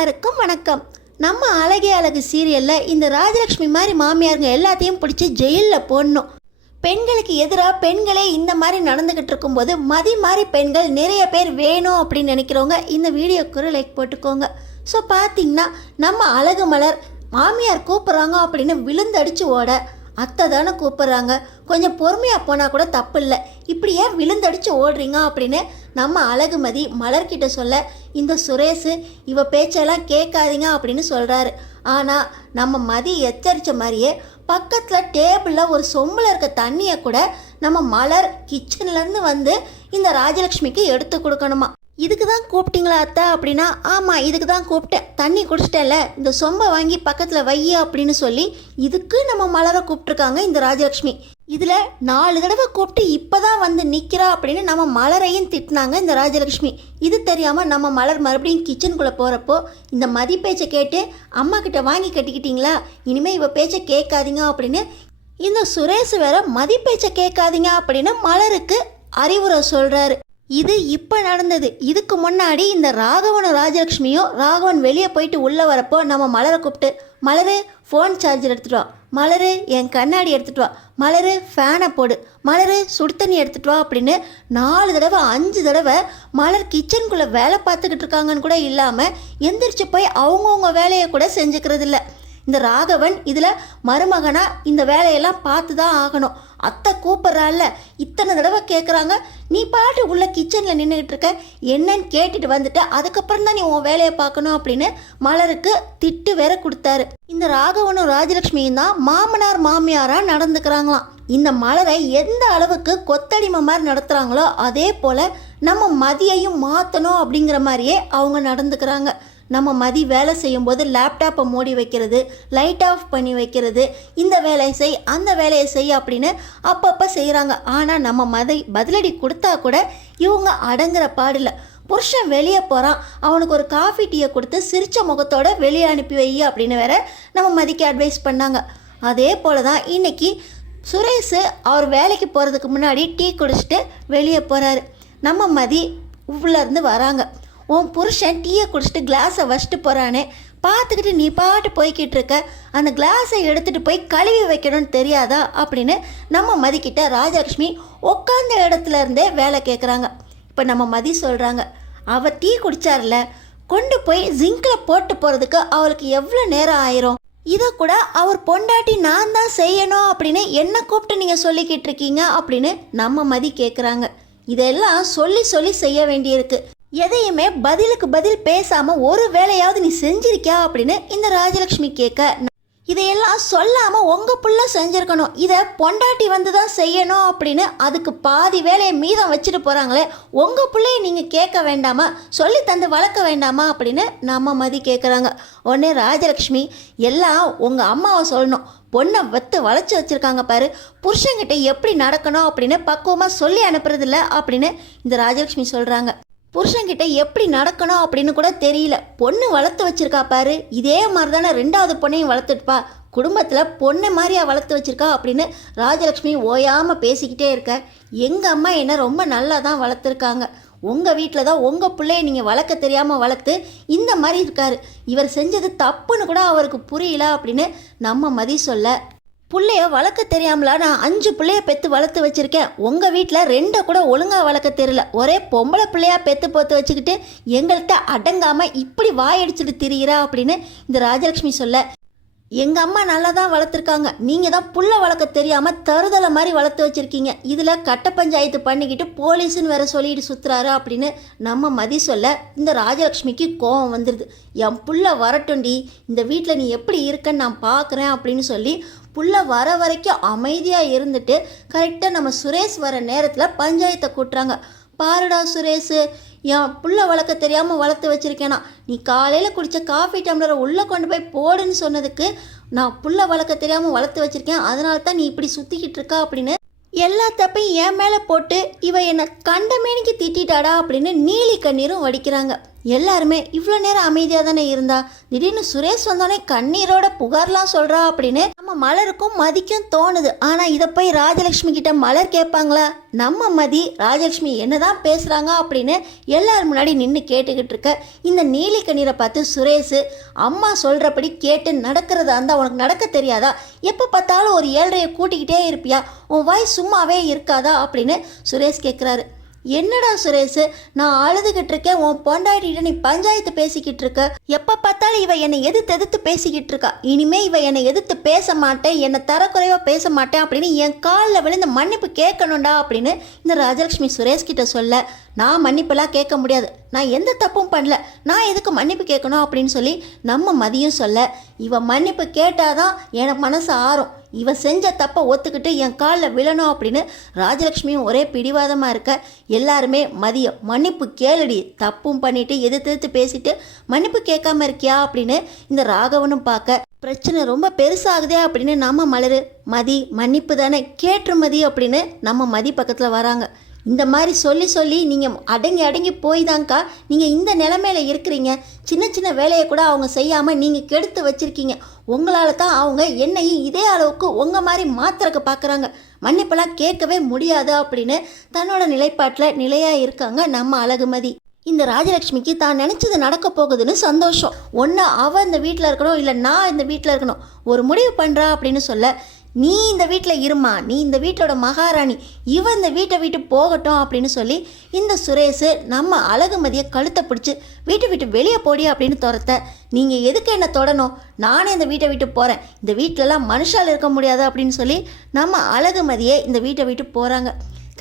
எல்லாருக்கும் வணக்கம். நம்ம அழகே அழகு சீரியலில் இந்த ராஜலக்ஷ்மி மாதிரி மாமியாருங்க எல்லாத்தையும் பிடிச்சி ஜெயிலில் போடணும். பெண்களுக்கு எதிராக பெண்களே இந்த மாதிரி நடந்துக்கிட்டு இருக்கும்போது மதி மாதிரி பெண்கள் நிறைய பேர் வேணும் அப்படின்னு நினைக்கிறவங்க இந்த வீடியோக்கு லைக் போட்டுக்கோங்க. ஸோ பார்த்தீங்கன்னா நம்ம அழகு மலர் மாமியார் கூப்பிட்றாங்க அப்படின்னு விழுந்தடிச்சு ஓட அத்தை தானே கூப்பிட்றாங்க, கொஞ்சம் பொறுமையாக போனால் கூட தப்பு இல்லை, இப்படி ஏன் விழுந்தடிச்சு ஓடுறீங்க அப்படின்னு நம்ம அழகுமதி மலர்கிட்ட சொல்ல இந்த சுரேஷ் இவ பேச்செல்லாம் கேட்காதீங்க அப்படின்னு சொல்கிறாரு. ஆனால் நம்ம மதி எச்சரித்த மாதிரியே பக்கத்தில் டேபிளில் ஒரு சொம்பில் இருக்க தண்ணியை கூட நம்ம மலர் கிச்சன்லேருந்து வந்து இந்த ராஜலக்ஷ்மிக்கு எடுத்து கொடுக்கணுமா. இதுக்கு தான் கூப்பிட்டீங்களா அத்தை அப்படின்னா, ஆமாம் இதுக்கு தான் கூப்பிட்டேன், தண்ணி குடிச்சிட்டேன்ல, இந்த சொம்பை வாங்கி பக்கத்தில் வைய அப்படின்னு சொல்லி இதுக்கு நம்ம மலரை கூப்பிட்ருக்காங்க இந்த ராஜலக்ஷ்மி. இதில் 4 தடவை கூப்பிட்டு இப்போ தான் வந்து நிற்கிறா அப்படின்னு நம்ம மலரையும் திட்டினாங்க இந்த ராஜலக்ஷ்மி. இது தெரியாமல் நம்ம மலர் மறுபடியும் கிச்சனுக்குள்ளே போகிறப்போ இந்த மதி பேச்சை கேட்டு அம்மா கிட்ட வாங்கி கட்டிக்கிட்டீங்களா, இனிமேல் இவ பேச்சை கேட்காதீங்க அப்படின்னு இந்த சுரேஷ் வேற மதி பேச்சை கேட்காதீங்க அப்படின்னு மலருக்கு அறிவுரை சொல்கிறாரு. இது இப்போ நடந்தது. இதுக்கு முன்னாடி இந்த ராகவனும் ராஜலக்ஷ்மியும் ராகவன் வெளியே போயிட்டு உள்ளே வரப்போ நம்ம மலரை கூப்பிட்டு, மலரு ஃபோன் சார்ஜர் எடுத்துகிட்டு வா, மலரு என் கண்ணாடி எடுத்துகிட்டு வா, மலரு ஃபேனை போடு, மலரு சுடு தண்ணி எடுத்துகிட்டு வா அப்படின்னு 4 தடவை 5 தடவை மலர் கிச்சனுக்குள்ளே வேலை பார்த்துக்கிட்டு இருக்காங்கன்னு கூட இல்லாமல் எந்திரிச்சு போய் அவங்கவுங்க வேலையை கூட செஞ்சுக்கிறது இல்லை. இந்த ராகவன் இதில் மருமகனாக இந்த வேலையெல்லாம் பார்த்து தான் ஆகணும். அத்தை கூப்பிட்றாள்ல, இத்தனை தடவை கேட்குறாங்க, நீ பாட்டு உள்ள கிச்சனில் நின்றுக்கிட்டு இருக்க, என்னன்னு கேட்டுட்டு வந்துட்டு அதுக்கப்புறம் தான் நீ உன் வேலையை பார்க்கணும் அப்படின்னு மலருக்கு திட்டு வேற கொடுத்தாரு. இந்த ராகவனும் ராஜலக்ஷ்மியும் தான் மாமனார் மாமியாராக நடந்துக்கிறாங்களாம். இந்த மலரை எந்த அளவுக்கு கொத்தடிமை மாதிரி நடத்துகிறாங்களோ அதே போல் நம்ம மதியையும் மாற்றணும் அப்படிங்கிற மாதிரியே அவங்க நடந்துக்கிறாங்க. நம்ம மதி வேலை செய்யும்போது லேப்டாப்பை மூடி வைக்கிறது, லைட் ஆஃப் பண்ணி வைக்கிறது, இந்த வேலையை செய் அந்த வேலையை செய் அப்படின்னு அப்பப்போ செய்கிறாங்க. ஆனால் நம்ம பதிலடி கொடுத்தா கூட இவங்க அடங்குற பாடில்லை. புருஷன் வெளியே போகிறான், அவனுக்கு ஒரு காஃபி டீயை கொடுத்து சிரித்த முகத்தோடு வெளியே அனுப்பி வை அப்படின்னு வேற நம்ம மதிக்கு அட்வைஸ் பண்ணாங்க. அதே போல் தான் இன்றைக்கி சுரேஷ் அவர் வேலைக்கு போகிறதுக்கு முன்னாடி டீ குடிச்சிட்டு வெளியே போகிறாரு. நம்ம மதி உள்ளேருந்து வராங்க, உன் புருஷன் டீயை குடிச்சிட்டு கிளாஸை வச்சுட்டு போகிறானே பார்த்துக்கிட்டு நீ பாட்டு போய்கிட்டு இருக்க, அந்த கிளாஸை எடுத்துகிட்டு போய் கழுவி வைக்கணும்னு தெரியாதா அப்படின்னு நம்ம மதிக்கிட்ட ராஜலக்ஷ்மி உட்காந்த இடத்துல இருந்தே வேலை கேட்குறாங்க. இப்போ நம்ம மதி சொல்கிறாங்க, அவள் டீ குடித்தார்ல, கொண்டு போய் ஜிங்கில் போட்டு போகிறதுக்கு அவளுக்கு எவ்வளோ நேரம் ஆயிரும், இதை கூட அவர் பொண்டாட்டி நான் தான் செய்யணும் அப்படின்னு என்ன கூப்பிட்டு நீங்கள் சொல்லிக்கிட்டு இருக்கீங்க அப்படின்னு நம்ம மதி கேட்குறாங்க. இதெல்லாம் சொல்லி சொல்லி செய்ய வேண்டியிருக்கு, எதையுமே பதிலுக்கு பதில் பேசாமல் ஒரு வேலையாவது நீ செஞ்சிருக்கியா அப்படின்னு இந்த ராஜலக்ஷ்மி கேட்க, இதையெல்லாம் சொல்லாமல் உங்கள் புள்ள செஞ்சுருக்கணும், இதை பொண்டாட்டி வந்து தான் செய்யணும் அப்படின்னு அதுக்கு பாதி வேலையை மீதம் வச்சுட்டு போகிறாங்களே, உங்கள் பிள்ளைய நீங்கள் கேட்க வேண்டாமா, சொல்லி தந்து வளர்க்க வேண்டாமா அப்படின்னு நம்ம மதி கேட்குறாங்க. உடனே ராஜலக்ஷ்மி, எல்லாம் உங்கள் அம்மாவை சொல்லணும், பொண்ணை வத்து வளைச்சி வச்சுருக்காங்க பாரு, புருஷங்கிட்ட எப்படி நடக்கணும் அப்படின்னு பக்குவமாக சொல்லி அனுப்புறதில்ல அப்படின்னு இந்த ராஜலக்ஷ்மி சொல்கிறாங்க. புருஷன்கிட்ட எப்படி நடக்கணும் அப்படின்னு கூட தெரியல, பொண்ணு வளர்த்து வச்சிருக்கா பாரு, இதே மாதிரி தானே 2வது பொண்ணையும் வளர்த்துட்டுப்பா, குடும்பத்தில் பொண்ணு மாதிரியா வளர்த்து வச்சிருக்கா அப்படின்னு ராஜலக்ஷ்மி ஓயாமல் பேசிக்கிட்டே இருக்க. எங்கள் அம்மா என்ன ரொம்ப நல்லா தான் வளர்த்துருக்காங்க, உங்கள் வீட்டில் தான் உங்கள் பிள்ளைய நீங்கள் வளர்க்க தெரியாமல் வளர்த்து இந்த மாதிரி இருக்காரு, இவர் செஞ்சது தப்புன்னு கூட அவருக்கு புரியல அப்படின்னு நம்ம மதி சொல்ல, பிள்ளைய வளர்க்க தெரியாமலா நான் 5 பிள்ளைய பெற்று வளர்த்து வச்சுருக்கேன், உங்கள் வீட்டில் 2 கூட ஒழுங்காக வளர்க்க தெரியல, ஒரே பொம்பளை பிள்ளையாக பெற்று போத்து வச்சுக்கிட்டு எங்கள்கிட்ட அடங்காமல் இப்படி வாயடிச்சுட்டு திரிகிறா அப்படின்னு இந்த ராஜலக்ஷ்மி சொல்ல, எங்கள் அம்மா நல்லா தான் வளர்த்துருக்காங்க, நீங்கள் தான் புள்ள வளர்க்க தெரியாமல் தருதலை மாதிரி வளர்த்து வச்சுருக்கீங்க, இதில் கட்ட பஞ்சாயத்து பண்ணிக்கிட்டு போலீஸுன்னு வேற சொல்லிட்டு சுற்றுறாரு அப்படின்னு நம்ம மதி சொல்ல இந்த ராஜலக்ஷ்மிக்கு கோபம் வந்துடுது. என் புள்ள வரட்டுண்டி, இந்த வீட்டில் நீ எப்படி இருக்கன்னு நான் பார்க்குறேன் அப்படின்னு சொல்லி புள்ள வர வரைக்கும் அமைதியாக இருந்துட்டு கரெக்டாக நம்ம சுரேஷ் வர நேரத்தில் பஞ்சாயத்தை கூட்டுறாங்க. பாருடா சுரேஷ், என் புள்ள வளர்க்க தெரியாமல் வளர்த்து வச்சுருக்கேனா, நீ காலையில் குடித்த காஃபி டம்ளரை உள்ளே கொண்டு போய் போடுன்னு சொன்னதுக்கு நான் புள்ள வளர்க்க தெரியாமல் வளர்த்து வச்சுருக்கேன், அதனால தான் நீ இப்படி சுற்றிக்கிட்டு இருக்கா அப்படின்னு எல்லா தப்பையும் என் மேலே போட்டு இவ என்னை கண்டமேனிக்கு திட்டாடா அப்படின்னு நீலி கண்ணீரும் வடிக்கிறாங்க. எல்லாருமே இவ்வளோ நேரம் அமைதியாக தானே இருந்தா, திடீர்னு சுரேஷ் வந்தோடனே கண்ணீரோட புகார்லாம் சொல்கிறா அப்படின்னு நம்ம மலருக்கும் மதிக்கும் தோணுது. ஆனால் இதை போய் ராஜலக்ஷ்மி கிட்ட மலர் கேட்பாங்களா? நம்ம மதி ராஜலக்ஷ்மி என்னதான் பேசுகிறாங்க அப்படின்னு எல்லாரும் முன்னாடி நின்று கேட்டுக்கிட்டு இருக்க இந்த நீலி கண்ணீரை பார்த்து சுரேஷ், அம்மா சொல்கிறபடி கேட்டு நடக்கிறதா இருந்தால் உனக்கு நடக்க தெரியாதா? எப்போ பார்த்தாலும் ஒரு 7:30 கூட்டிக்கிட்டே இருப்பியா? உன் வாய் சும்மாவே இருக்காதா அப்படின்னு சுரேஷ் கேட்குறாரு. என்னடா சுரேஷ், நான் அழுதுகிட்டு இருக்கேன், உன் பொண்டாட்டிகிட்ட நீ பஞ்சாயத்து பேசிக்கிட்டு இருக்க. எப்போ பார்த்தாலும் இவ என்னை எதிர்த்து பேசிக்கிட்டு இருக்கா. இனிமே இவ என்னை எதிர்த்து பேச மாட்டேன், என்னை தரக்குறைவாக பேச மாட்டேன் அப்படின்னு என் காலில் விழுந்து மன்னிப்பு கேட்கணும்டா அப்படின்னு இந்த ராஜலக்ஷ்மி சுரேஷ் கிட்ட சொல்ல, நான் மன்னிப்பெல்லாம் கேட்க முடியாது, நான் எந்த தப்பும் பண்ணல, நான் எதுக்கு மன்னிப்பு கேட்கணும் அப்படின்னு சொல்லி நம்ம மதியம் சொல்ல, இவ மன்னிப்பு கேட்டாதான் எனக்கு மனசு ஆறும், இவ செஞ்ச தப்பை ஒத்துக்கிட்டு என் காலில் விழணும் அப்படின்னு ராஜலக்ஷ்மியும் ஒரே பிடிவாதமாக இருக்க, எல்லாருமே மதியம் மன்னிப்பு கேளுடி, தப்பும் பண்ணிட்டு எதிர்த்து பேசிட்டு மன்னிப்பு கேட்காம இருக்கியா அப்படின்னு இந்த ராகவனும் பார்க்க, பிரச்சனை ரொம்ப பெருசாகுதே அப்படின்னு நம்ம மலரு, மதி மன்னிப்பு தானே கேட்டு மதி அப்படின்னு நம்ம மதி பக்கத்தில் வராங்க. இந்த மாதிரி சொல்லி நீங்கள் அடங்கி போய் தான்க்கா நீங்கள் இந்த நிலைமையில இருக்கிறீங்க. சின்ன சின்ன வேலையை கூட அவங்க செய்யாமல் நீங்கள் கெடுத்து வச்சுருக்கீங்க. உங்களால் தான் அவங்க என்னையும் இதே அளவுக்கு உங்கள் மாதிரி மாத்திரக்க பார்க்குறாங்க. மன்னிப்பெல்லாம் கேட்கவே முடியாது அப்படின்னு தன்னோட நிலைப்பாட்டில் நிலையாக இருக்காங்க நம்ம அழகுமதி. இந்த ராஜலக்ஷ்மிக்கு தான் நினச்சது நடக்க போகுதுன்னு சந்தோஷம். ஒன்று அவள் இந்த வீட்டில் இருக்கணும், இல்லை நான் இந்த வீட்டில் இருக்கணும், ஒரு முடிவு பண்ணுறா அப்படின்னு சொல்ல, நீ இந்த வீட்டில் இருமா, நீ இந்த வீட்டோட மகாராணி, இவன் இந்த வீட்டை விட்டு போகட்டும் அப்படின்னு சொல்லி இந்த சுரேஷ் நம்ம அழகுமதியை கழுத்தை பிடிச்சி வீட்டை விட்டு வெளியே போடி அப்படின்னு துரத்த, நீங்கள் எதுக்கு என்ன தொடணும், நானே இந்த வீட்டை விட்டு போகிறேன், இந்த வீட்டிலலாம் மனுஷால் இருக்க முடியாது அப்படின்னு சொல்லி நம்ம அழகுமதியை இந்த வீட்டை விட்டு போகிறாங்க.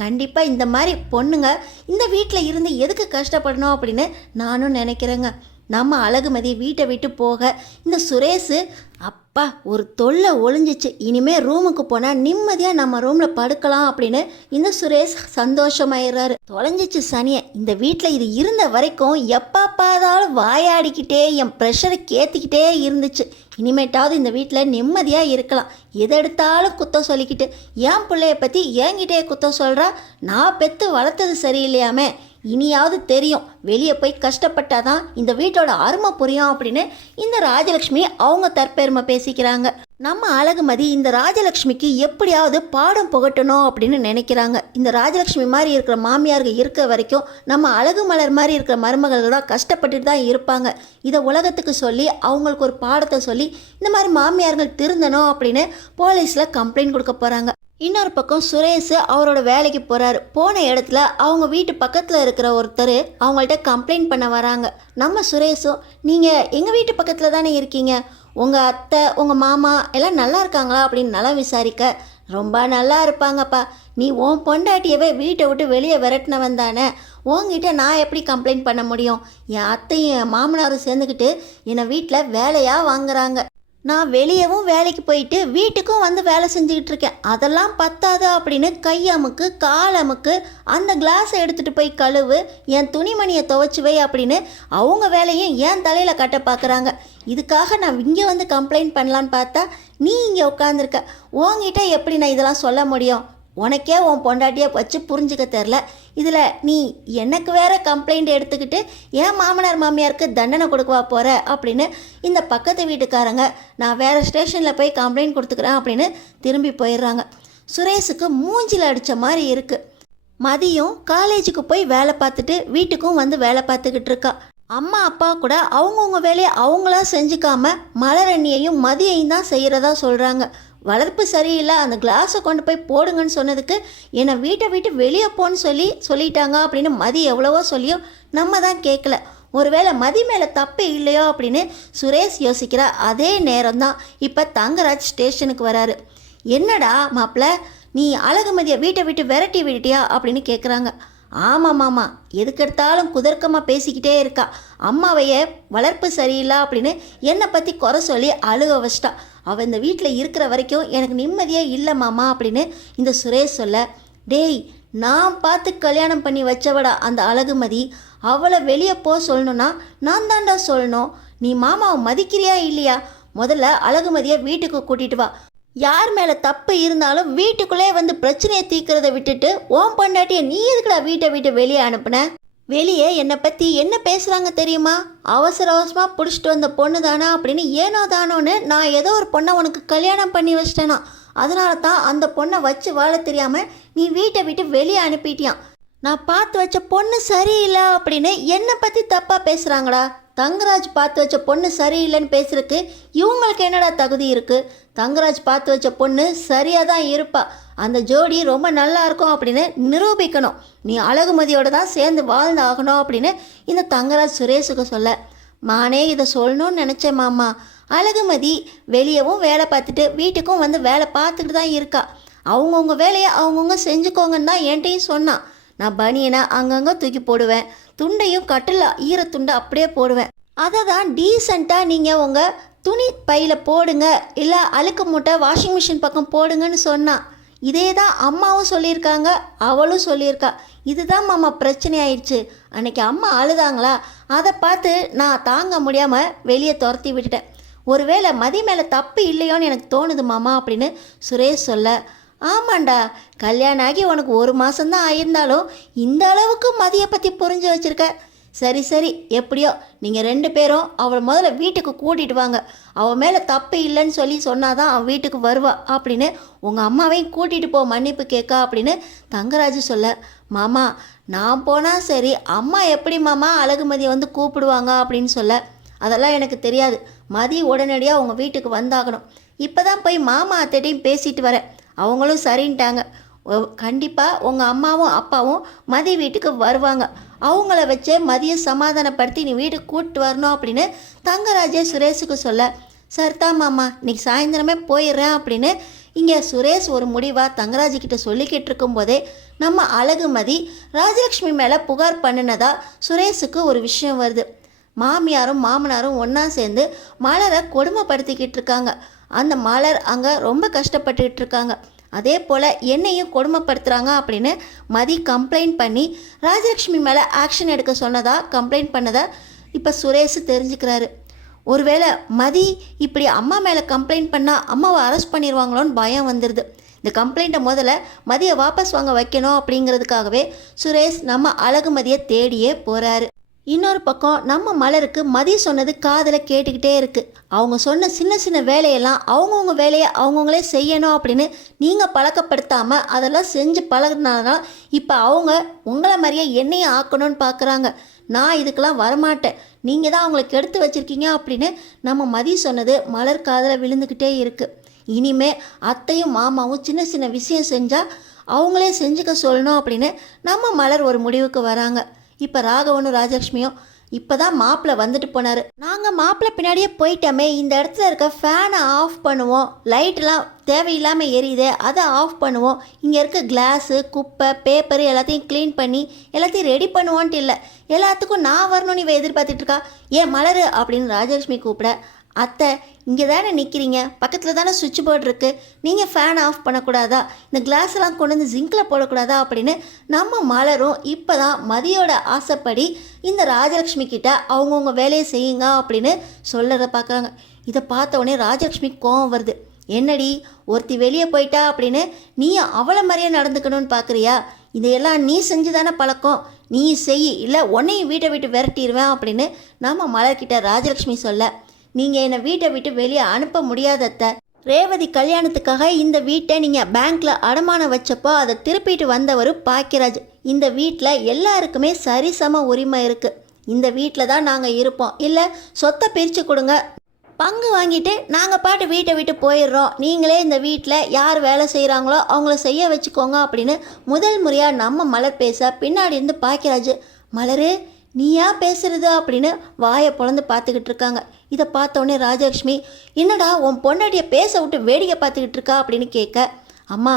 கண்டிப்பாக இந்த மாதிரி பொண்ணுங்க இந்த வீட்டில் இருந்து எதுக்கு கஷ்டப்படணும் அப்படின்னு நானும் நினைக்கிறேங்க. நம்ம அழகுமதி வீட்டை விட்டு போக இந்த சுரேஷ், அப்பா ஒரு தொல்லை ஒழிஞ்சிச்சு, இனிமேல் ரூமுக்கு போனால் நிம்மதியாக நம்ம ரூமில் படுக்கலாம் அப்படின்னு இந்த சுரேஷ் சந்தோஷமாயிடுறாரு. தொலைஞ்சிச்சு சனியை, இந்த வீட்டில் இது இருந்த வரைக்கும் எப்போ பார்த்தாலும் வாயாடிக்கிட்டே என் ப்ரெஷரை கேத்திக்கிட்டே இருந்துச்சு. இனிமேட்டாவது இந்த வீட்டில் நிம்மதியாக இருக்கலாம். எதை எடுத்தாலும் குத்தம் சொல்லிக்கிட்டு என் பிள்ளைய பற்றி என்கிட்டே குத்தம் சொல்கிறா. நான் பெற்று வளர்த்தது சரியில்லையாமே, இனியாவது தெரியும், வெளியே போய் கஷ்டப்பட்டாதான் இந்த வீட்டோட அருமை புரியும் அப்படின்னு இந்த ராஜலக்ஷ்மி அவங்க தற்பெருமை பேசிக்கிறாங்க. நம்ம அழகுமதி இந்த ராஜலக்ஷ்மிக்கு எப்படியாவது பாடம் புகட்டணும் அப்படின்னு நினைக்கிறாங்க. இந்த ராஜலக்ஷ்மி மாதிரி இருக்கிற மாமியார்கள் இருக்க வரைக்கும் நம்ம அழகு மலர் மாதிரி இருக்கிற மருமகள் தான் கஷ்டப்பட்டுட்டு தான் இருப்பாங்க. இதை உலகத்துக்கு சொல்லி அவங்களுக்கு ஒரு பாடத்தை சொல்லி இந்த மாதிரி மாமியார்கள் திருந்தணும் அப்படின்னு போலீஸில் கம்ப்ளைண்ட் கொடுக்க போகிறாங்க. இன்னொரு பக்கம் சுரேஷ் அவரோட வேலைக்கு போகிறாரு. போன இடத்துல அவங்க வீட்டு பக்கத்தில் இருக்கிற ஒருத்தர் அவங்கள்ட்ட கம்ப்ளைண்ட் பண்ண வராங்க. நம்ம சுரேஷும், நீங்கள் எங்கள் வீட்டு பக்கத்தில் தானே இருக்கீங்க, உங்கள் அத்தை உங்கள் மாமா எல்லாம் நல்லா இருக்காங்களா அப்படின்னு நல்லா விசாரிக்க, ரொம்ப நல்லா இருப்பாங்கப்பா, நீ உன் பொண்டாட்டியவே வீட்டை விட்டு வெளியே விரட்டினவன் தானே, உங்ககிட்ட நான் எப்படி கம்ப்ளைண்ட் பண்ண முடியும், என் அத்தையும் என் மாமனாரும் சேர்ந்துக்கிட்டு என்னை வீட்டில் வேலையாக வாங்குறாங்க, நான் வெளியவும் வேலைக்கு போயிட்டு வீட்டுக்கும் வந்து வேலை செஞ்சுக்கிட்டு இருக்கேன், அதெல்லாம் பத்தாது அப்படின்னு கையமுக்கு காலமுக்கு அந்த கிளாஸை எடுத்துகிட்டு போய் கழுவு, என் துணிமணியை துவைச்சி வை அப்படின்னு அவங்க வேலையும் என் தலையில் கட்ட பார்க்குறாங்க. இதுக்காக நான் இங்கே வந்து கம்ப்ளைண்ட் பண்ணலான்னு பார்த்தா நீ இங்கே உட்காந்துருக்க, உங்ககிட்ட எப்படி நான் இதெல்லாம் சொல்ல முடியும், உனக்கே உன் பொண்டாட்டியை வச்சு புரிஞ்சுக்க தெரில, இதில் நீ எனக்கு வேற கம்ப்ளைண்ட் எடுத்துக்கிட்டு என் மாமனார் மாமியாருக்கு தண்டனை கொடுக்கவா போகிற அப்படின்னு இந்த பக்கத்து வீட்டுக்காரங்க, நான் வேறு ஸ்டேஷனில் போய் கம்ப்ளைண்ட் கொடுத்துக்கிறேன் அப்படின்னு திரும்பி போயிடுறாங்க. சுரேஷுக்கு மூஞ்சில் அடித்த மாதிரி இருக்குது. மதியம் காலேஜுக்கு போய் வேலை பார்த்துட்டு வீட்டுக்கும் வந்து வேலை பார்த்துக்கிட்டு இருக்கா. அம்மா அப்பா கூட அவங்கவுங்க வேலையை அவங்களா செஞ்சுக்காம மலரண்ணியையும் மதியையும் தான் செய்கிறதா சொல்கிறாங்க. வளர்ப்பு சரியில்லை, அந்த கிளாஸை கொண்டு போய் போடுங்கன்னு சொன்னதுக்கு என்னை வீட்டை விட்டு வெளியே போன்னு சொல்லிட்டாங்க அப்படின்னு மதி எவ்வளவோ சொல்லியும் நம்ம தான் கேட்கல. ஒருவேளை மதி மேலே தப்பு இல்லையோ அப்படின்னு சுரேஷ் யோசிக்கிற அதே நேரம்தான் இப்போ தங்கராஜ் ஸ்டேஷனுக்கு வராரு. என்னடா மாப்பிள்ள, நீ அழகுமதியை வீட்டை விட்டு விரட்டி விட்டுட்டியா அப்படின்னு கேட்குறாங்க. ஆமாம் மாமா, எதுக்கெடுத்தாலும் குதர்க்கமாக பேசிக்கிட்டே இருக்கா, அம்மாவைய வளர்ப்பு சரியில்லை அப்படின்னு என்னை பற்றி குறை சொல்லி அழுக வச்சிட்டா, அவள் இந்த வீட்டில் இருக்கிற வரைக்கும் எனக்கு நிம்மதியே இல்லை மாமா அப்படின்னு இந்த சுரேஷ் சொல்ல, டேய் நான் பார்த்து கல்யாணம் பண்ணி வச்சவடா அந்த அழகுமதி, அவளை வெளியே போக சொல்லணுன்னா நான் தாண்டா சொல்லணும், நீ மாமாவை மதிக்கிறியா இல்லையா, முதல்ல அழகுமதியை வீட்டுக்கு கூட்டிகிட்டு வா, யார் மேலே தப்பு இருந்தாலும் வீட்டுக்குள்ளே வந்து பிரச்சனையை தீர்க்கிறத விட்டுட்டு ஓம் பொண்டாட்டியை நீ எதுக்குடா வீட்டை விட்டு வெளியே அனுப்புன, வெளியே என்னை பற்றி என்ன பேசுகிறாங்க தெரியுமா? அவசர அவசரமாக பிடிச்சிட்டு வந்த பொண்ணு தானா அப்படின்னு ஏனோ தானோன்னு நான் ஏதோ ஒரு பொண்ணை உனக்கு கல்யாணம் பண்ணி வச்சிட்டேனா, அதனால தான் அந்த பொண்ணை வச்சு வாழ தெரியாமல் நீ வீட்டை விட்டு வெளியே அனுப்பிட்டியான். நான் பார்த்து வச்ச பொண்ணு சரியில்லை அப்படின்னு என்னை பற்றி தப்பாக பேசுகிறாங்களா? தங்கராஜ் பார்த்து வச்ச பொண்ணு சரியில்லைன்னு பேசுறதுக்கு இவங்களுக்கு என்னடா தகுதி இருக்குது? தங்கராஜ் பார்த்து வச்ச பொண்ணு சரியாக தான் இருப்பா, அந்த ஜோடி ரொம்ப நல்லா இருக்கும் அப்படின்னு நிரூபிக்கணும். நீ அழகுமதியோட தான் சேர்ந்து வாழ்ந்து ஆகணும் அப்படின்னு இந்த தங்கராஜ் சுரேஷுக்கு சொல்ல, மானே இதை சொல்லணும்னு நினச்சேன் மாமா. அழகுமதி வெளியவும் வேலை பார்த்துட்டு வீட்டுக்கும் வந்து வேலை பார்த்துக்கிட்டு தான் இருக்கா. அவங்கவுங்க வேலையை அவங்கவுங்க செஞ்சுக்கோங்கன்னு தான் என்கிட்டையும் சொன்னான். நான் பனியனை அங்கங்கே தூக்கி போடுவேன், துண்டையும் கட்டில் ஈரத்துண்டை அப்படியே போடுவேன். அதை தான் டீசெண்டாக நீங்கள் உங்கள் துணி பையில் போடுங்க, இல்லை அழுக்கு மூட்டை வாஷிங் மிஷின் பக்கம் போடுங்கன்னு சொன்னான். இதே தான் அம்மாவும் சொல்லியிருக்காங்க, அவளும் சொல்லியிருக்கா. இதுதான் மாமா பிரச்சனை ஆயிடுச்சு. அன்றைக்கி அம்மா அழுதாங்களா, அதை பார்த்து நான் தாங்க முடியாமல் வெளியே துரத்தி விட்டுட்டேன். ஒருவேளை மதி மேலே தப்பு இல்லையோன்னு எனக்கு தோணுது மாமா அப்படின்னு சுரேஷ் சொல்ல, ஆமாண்டா, கல்யாணம் ஆகி உனக்கு 1 மாதம்தான் ஆயிருந்தாலும் இந்த அளவுக்கு மதியை பற்றி புரிஞ்சு வச்சுருக்க. சரி சரி, எப்படியோ நீங்கள் 2 பேரும் அவளை முதல்ல வீட்டுக்கு கூட்டிகிட்டு வாங்க. அவள் மேலே தப்பு இல்லைன்னு சொல்லி சொன்னாதான் அவன் வீட்டுக்கு வருவா அப்படின்னு உங்கள் அம்மாவையும் கூட்டிகிட்டு போ மன்னிப்பு கேட்க அப்படின்னு தங்கராஜு சொல்ல, மாமா நான் போனால் சரி, அம்மா எப்படி மாமா அழகுமதியை வந்து கூப்பிடுவாங்க அப்படின்னு சொல்ல, அதெல்லாம் எனக்கு தெரியாது. மதி உடனடியாக உங்கள் வீட்டுக்கு வந்தாகணும். இப்போ தான் போய் மாமா அத்தைட்டையும் பேசிட்டு வரேன், அவங்களும் சரின்ட்டாங்க. கண்டிப்பாக உங்கள் அம்மாவும் அப்பாவும் மதி வீட்டுக்கு வருவாங்க. அவங்கள வச்சே மதியை சமாதானப்படுத்தி நீ வீட்டுக்கு கூப்பிட்டு வரணும் அப்படின்னு தங்கராஜே சுரேஷுக்கு சொல்ல, சரிதான் மாமா, இன்னைக்கு சாயந்தரமே போயிடுறேன் அப்படின்னு இங்கே சுரேஷ் ஒரு முடிவாக தங்கராஜிக்கிட்ட சொல்லிக்கிட்டு இருக்கும்போதே நம்ம அழகுமதி ராஜலக்ஷ்மி மேலே புகார் பண்ணினதா சுரேஷுக்கு ஒரு விஷயம் வருது. மாமியாரும் மாமனாரும் ஒன்றா சேர்ந்து மலரை கொடுமைப்படுத்திக்கிட்டு இருக்காங்க. அந்த மலர் அங்கே ரொம்ப கஷ்டப்பட்டுக்கிட்டு இருக்காங்க. அதே போல் என்னையும் கொடுமைப்படுத்துகிறாங்க அப்படின்னு மதி கம்ப்ளைண்ட் பண்ணி ராஜலக்ஷ்மி மேலே ஆக்ஷன் எடுக்க சொன்னதா கம்ப்ளைண்ட் பண்ணதா இப்போ சுரேஷ் தெரிஞ்சுக்கிறாரு. ஒருவேளை மதி இப்படி அம்மா மேலே கம்ப்ளைண்ட் பண்ணால் அம்மாவை அரெஸ்ட் பண்ணிடுவாங்களோன்னு பயம் வந்துடுது. இந்த கம்ப்ளைண்ட்டை முதல்ல மதியை வாபஸ் வாங்க வைக்கணும் அப்படிங்கிறதுக்காகவே சுரேஷ் நம்ம அழகுமதியை தேடியே போகிறாரு. இன்னொரு பக்கம் நம்ம மலருக்கு மதி சொன்னது காதில் கேட்டுக்கிட்டே இருக்குது. அவங்க சொன்ன சின்ன சின்ன வேலையெல்லாம் அவங்கவுங்க வேலையை அவங்கவுங்களே செய்யணும் அப்படின்னு நீங்கள் பழக்கப்படுத்தாமல் அதெல்லாம் செஞ்சு பழகினாதான் இப்போ அவங்க உங்களை மாதிரியே என்னையும் ஆக்கணும்னு பார்க்குறாங்க. நான் இதுக்கெல்லாம் வரமாட்டேன், நீங்கள் தான் அவங்களை கெடுத்து வச்சுருக்கீங்க அப்படின்னு நம்ம மதி சொன்னது மலர் காதில் விழுந்துக்கிட்டே இருக்குது. இனிமே அத்தையும் மாமாவும் சின்ன சின்ன விஷயம் செஞ்சால் அவங்களே செஞ்சுக்க சொல்லணும் அப்படின்னு நம்ம மலர் ஒரு முடிவுக்கு வராங்க. இப்போ ராகவனும் ராஜலக்ஷ்மியும் இப்போ தான் மாப்பிள்ளை வந்துட்டு போனார். நாங்கள் மாப்பிள்ளை பின்னாடியே போயிட்டோமே, இந்த இடத்துல இருக்க ஃபேனை ஆஃப் பண்ணுவோம், லைட்டெலாம் தேவையில்லாமல் எரியுது அதை ஆஃப் பண்ணுவோம், இங்கே இருக்க கிளாஸு குப்பை பேப்பரு எல்லாத்தையும் க்ளீன் பண்ணி எல்லாத்தையும் ரெடி பண்ணுவோன்ட்டு இல்லை, எல்லாத்துக்கும் நான் வரணும்னு இவ எதிர்பார்த்துட்ருக்கா. ஏன் மலரு அப்படின்னு ராஜலக்ஷ்மி கூப்பிட, அத்தை இங்கே தானே நிற்கிறீங்க, பக்கத்தில் தானே சுவிட்ச் போர்டு இருக்குது, நீங்கள் ஃபேன் ஆஃப் பண்ணக்கூடாதா, இந்த கிளாஸ் எல்லாம் கொண்டு வந்து ஜிங்கில் போடக்கூடாதா அப்படின்னு நம்ம மலரும் இப்போ தான் மதியோட ஆசைப்படி இந்த ராஜலக்ஷ்மி கிட்ட அவங்கவுங்க வேலையை செய்யுங்க அப்படின்னு சொல்லறத பார்க்குறாங்க. இதை பார்த்த உடனே ராஜலக்ஷ்மி கோவம் வருது. என்னடி ஒருத்தி வெளியே போயிட்டா அப்படின்னு நீ அவளை மாதிரியே நடந்துக்கணும்னு பார்க்குறியா? இதையெல்லாம் நீ செஞ்சு தானே பழக்கம், நீ செய், இல்லை உன்னையும் வீட்டை விட்டு விரட்டிடுவேன் அப்படின்னு நம்ம மலர்கிட்ட ராஜலக்ஷ்மி சொல்ல, நீங்கள் என்னை வீட்டை விட்டு வெளியே அனுப்ப முடியாதத்த, ரேவதி கல்யாணத்துக்காக இந்த வீட்டை நீங்கள் பேங்க்கில் அடமானம் வச்சப்போ அதை திருப்பிட்டு வந்தவர் பாக்கியராஜ். இந்த வீட்டில் எல்லாருக்குமே சரிசம உரிமை இருக்குது. இந்த வீட்டில் தான் நாங்கள் இருப்போம், இல்லை சொத்தை பிரித்து கொடுங்க, பங்கு வாங்கிட்டு நாங்கள் பாட்டு வீட்டை விட்டு போயிடுறோம், நீங்களே இந்த வீட்டில் யார் வேலை செய்கிறாங்களோ அவங்கள செய்ய வச்சுக்கோங்க அப்படின்னு முதல் முறையாக நம்ம மலர் பேச பின்னாடி இருந்து பாக்கியராஜ், மலரு நீயா பேசுறது அப்படின்னு வாயை பொழந்து பார்த்துக்கிட்டு இருக்காங்க. இதை பார்த்தோடனே ராஜலக்ஷ்மி, என்னடா உன் பொண்டாட்டியை பேச விட்டு வேடிக்கை பார்த்துக்கிட்டு இருக்கா அப்படின்னு கேட்க, அம்மா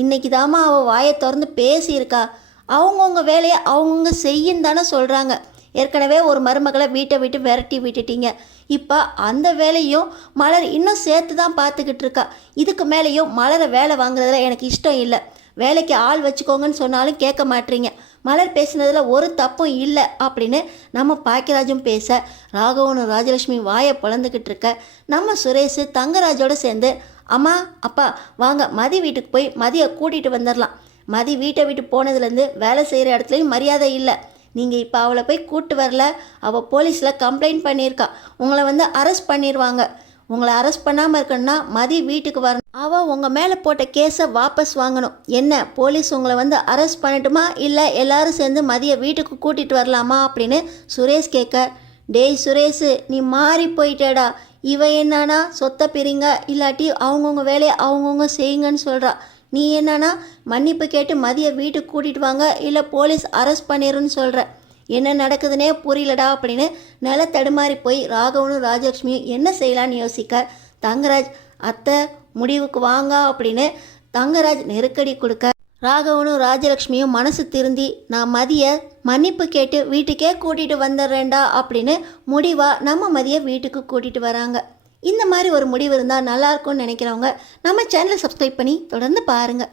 இன்னைக்கு தாம்மா அவள் வாயை திறந்து பேசியிருக்கா, அவங்கவுங்க வேலையை அவங்கவுங்க செய்யும் தானே சொல்கிறாங்க. ஏற்கனவே ஒரு மருமகளை வீட்டை விட்டு விரட்டி விட்டுட்டீங்க, இப்போ அந்த வேலையும் மலர் இன்னும் சேர்த்து தான் பார்த்துக்கிட்டு இருக்கா. இதுக்கு மேலேயும் மலரை வேலை வாங்குறதுல எனக்கு இஷ்டம் இல்லை, வேலைக்கு ஆள் வச்சுக்கோங்கன்னு சொன்னாலும் கேட்க மாட்டீங்க, மலர் பேசினதில் ஒரு தப்பும் இல்லை அப்படின்னு நம்ம பாக்கியராஜும் பேச, ராகவனும் ராஜலக்ஷ்மி வாயை பொழந்துக்கிட்டு இருக்க நம்ம சுரேஷ் தங்கராஜோடு சேர்ந்து, அம்மா அப்பா வாங்க மதி வீட்டுக்கு போய் மதியை கூட்டிகிட்டு வந்துடலாம், மதி வீட்டை விட்டு போனதுலேருந்து வேலை செய்கிற இடத்துலையும் மரியாதை இல்லை, நீங்கள் இப்போ அவளை போய் கூட்டு வரல, அவள் போலீஸில் கம்ப்ளைண்ட் பண்ணியிருக்கா. உங்களை அரெஸ்ட் பண்ணிடுவாங்க. உங்களை அரெஸ்ட் பண்ணாமல் இருக்கணும்னா மதி வீட்டுக்கு வரணும். அவள் உங்கள் மேலே போட்ட கேஸை வாபஸ் வாங்கணும். என்ன போலீஸ் உங்களை அரெஸ்ட் பண்ணட்டுமா, இல்லை எல்லாரும் சேர்ந்து மதியை வீட்டுக்கு கூட்டிகிட்டு வரலாமா அப்படின்னு சுரேஷ் கேட்க, டேய் சுரேஷ், நீ மாறி போயிட்டேடா. இவ என்னன்னா சொத்தை பிரிங்க, இல்லாட்டி அவங்கவுங்க வேலையை அவங்கவுங்க செய்யுங்கன்னு சொல்கிறா. நீ என்னன்னா மன்னிப்பு கேட்டு மதியை வீட்டுக்கு கூட்டிகிட்டு வாங்க, இல்லை போலீஸ் அரெஸ்ட் பண்ணிடுன்னு சொல்கிற. என்ன நடக்குதுன்னே புரியலடா அப்படின்னு நில தடுமாறி போய் ராகவனும் ராஜலக்ஷ்மியும் என்ன செய்யலான்னு யோசிக்க, தங்கராஜ் அத்தை முடிவுக்கு வாங்க அப்படின்னு தங்கராஜ் நெருக்கடி கொடுக்க, ராகவனும் ராஜலக்ஷ்மியும் மனசு திருந்தி நான் மதியை மன்னிப்பு கேட்டு வீட்டுக்கே கூட்டிகிட்டு வந்துடுறேன்டா அப்படின்னு முடிவாக நம்ம மதியை வீட்டுக்கு கூட்டிகிட்டு வராங்க. இந்த மாதிரி ஒரு முடிவு இருந்தால் நல்லாயிருக்கும்னு நினைக்கிறவங்க நம்ம சேனலை சப்ஸ்கிரைப் பண்ணி தொடர்ந்து பாருங்கள்.